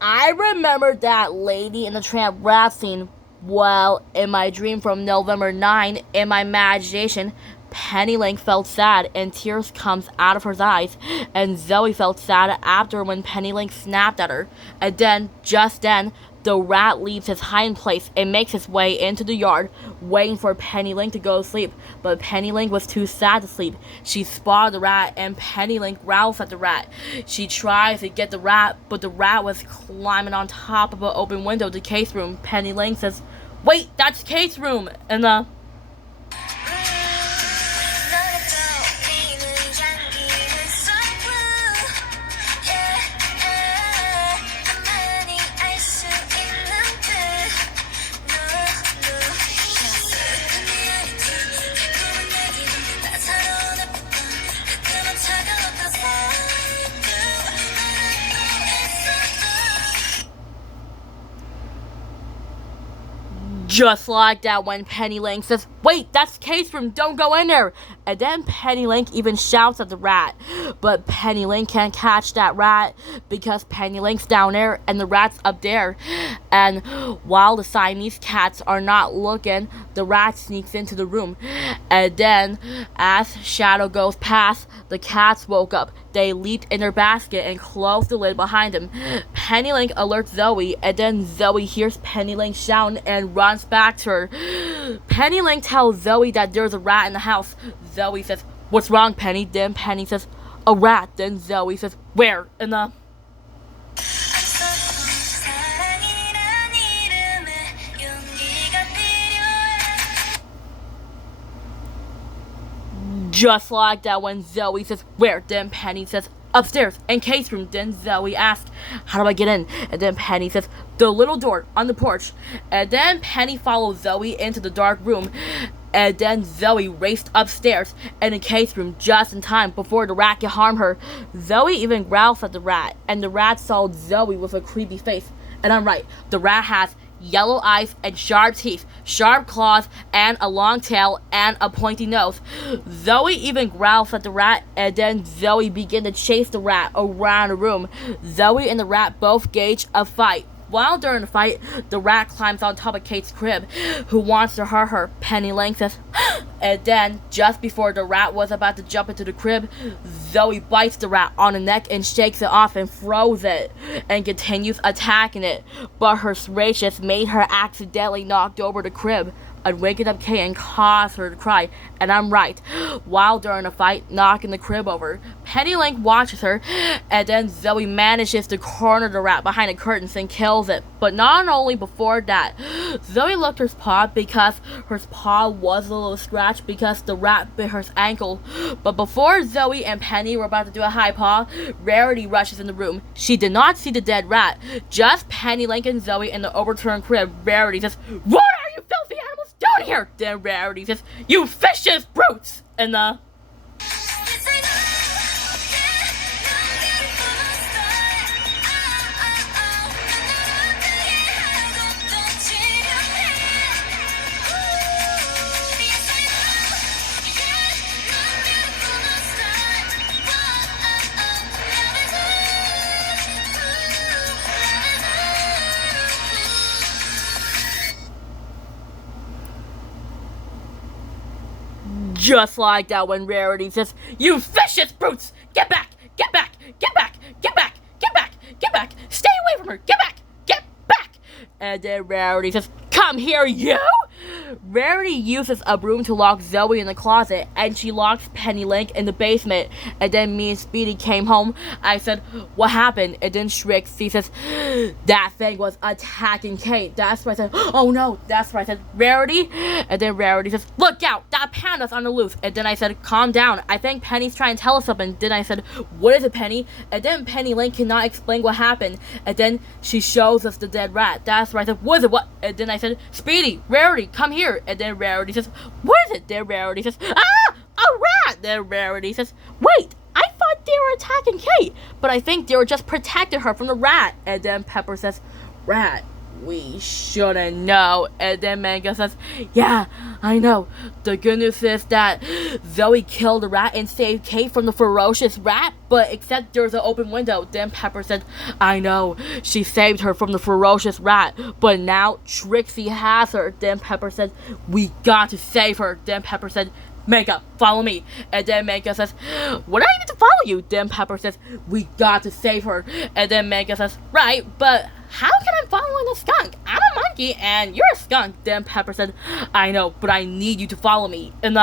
I remember that Lady in the Tramp rap scene. Well, in my dream from November 9, in my imagination, Penny Link felt sad and tears comes out of her eyes, and Zoe felt sad after when Penny Link snapped at her. And then, just then, the rat leaves his hiding place and makes his way into the yard, waiting for Penny Link to go to sleep. But Penny Link was too sad to sleep. She spotted the rat, and Penny Link growls at the rat. She tries to get the rat, but the rat was climbing on top of an open window to Kate's room. Penny Link says, "Wait, that's Kate's room!" And just like that, when Penny Link says, "Wait, that's Kate's room, don't go in there!" And then Penny Link even shouts at the rat. But Penny Link can't catch that rat because Penny Link's down there and the rat's up there. And while the Siamese cats are not looking, the rat sneaks into the room. And then, as Shadow goes past, the cats woke up. They leaped in their basket and closed the lid behind them. Penny Link alerts Zoe, and then Zoe hears Penny Link shouting and runs back to her. Penny Link tells Zoe that there's a rat in the house. Zoe says, "What's wrong, Penny?" Then Penny says, "A rat." Then Zoe says, "Where?" In the... Just like that, when Zoe says, "Where?" Then Penny says, "Upstairs, in Kate's room." Then Zoe asks, "How do I get in?" And then Penny says, "The little door on the porch." And then Penny follows Zoe into the dark room. And then Zoe raced upstairs and in Kate's room just in time before the rat could harm her. Zoe even growls at the rat, and the rat saw Zoe with a creepy face. And I'm right, the rat has yellow eyes and sharp teeth, sharp claws, and a long tail and a pointy nose. Zoe even growls at the rat, and then Zoe begins to chase the rat around the room. Zoe and the rat both gauge a fight. While during the fight, the rat climbs on top of Kate's crib, who wants to hurt her. Penny Link says, and then, just before the rat was about to jump into the crib, Zoe bites the rat on the neck and shakes it off and throws it, and continues attacking it. But her rage just made her accidentally knocked over the crib, and waking up Kate and caused her to cry. And I'm right. While during the fight, knocking the crib over, Penny Link watches her, and then Zoe manages to corner the rat behind the curtains and kills it. But not only before that, Zoe looked her paw because her paw was a little scratched because the rat bit her ankle. But before Zoe and Penny were about to do a high paw, Rarity rushes in the room. She did not see the dead rat, just Penny Link and Zoe in the overturned crib. Rarity says, "What are you filthy animals doing here?" Then Rarity says, "You vicious brutes!" And just like that, when Rarity says, "You vicious brutes! Get back! Get back! Get back! Get back! Get back! Get back! Stay away from her! Get back! Get back!" And then Rarity says, "Come here, you!" Rarity uses a broom to lock Zoe in the closet, and she locks Penny Link in the basement. And then me and Speedy came home. I said, "What happened?" And then she says, "That thing was attacking Kate." That's why I said, "Oh no." That's why I said, "Rarity?" And then Rarity says, "Look out, that panda's on the loose." And then I said, "Calm down. I think Penny's trying to tell us something." Then I said, "What is it, Penny?" And then Penny Link cannot explain what happened. And then she shows us the dead rat. That's why I said, "What is it? What?" And then I said, "Speedy, Rarity, come here." And then Rarity says, "What is it?" Then Rarity says, "Ah, a rat." Then Rarity says, "Wait, I thought they were attacking Kate, but I think they were just protecting her from the rat." And then Pepper says, "Rat, we shouldn't know. And then Manga says, yeah, I know. The good news is that Zoe killed the rat and saved Kate from the ferocious rat, but except there's an open window. Then Pepper said, I know. She saved her from the ferocious rat, but now Trixie has her. Then Pepper said, we got to save her. Then Pepper said, Manga, follow me. And then Manga says, what do I need to follow you? Then Pepper says, we got to save her. And then Manga says, right, but how can I follow a skunk? I'm a monkey and you're a skunk. Then Pepper said, I know, but I need you to follow me. And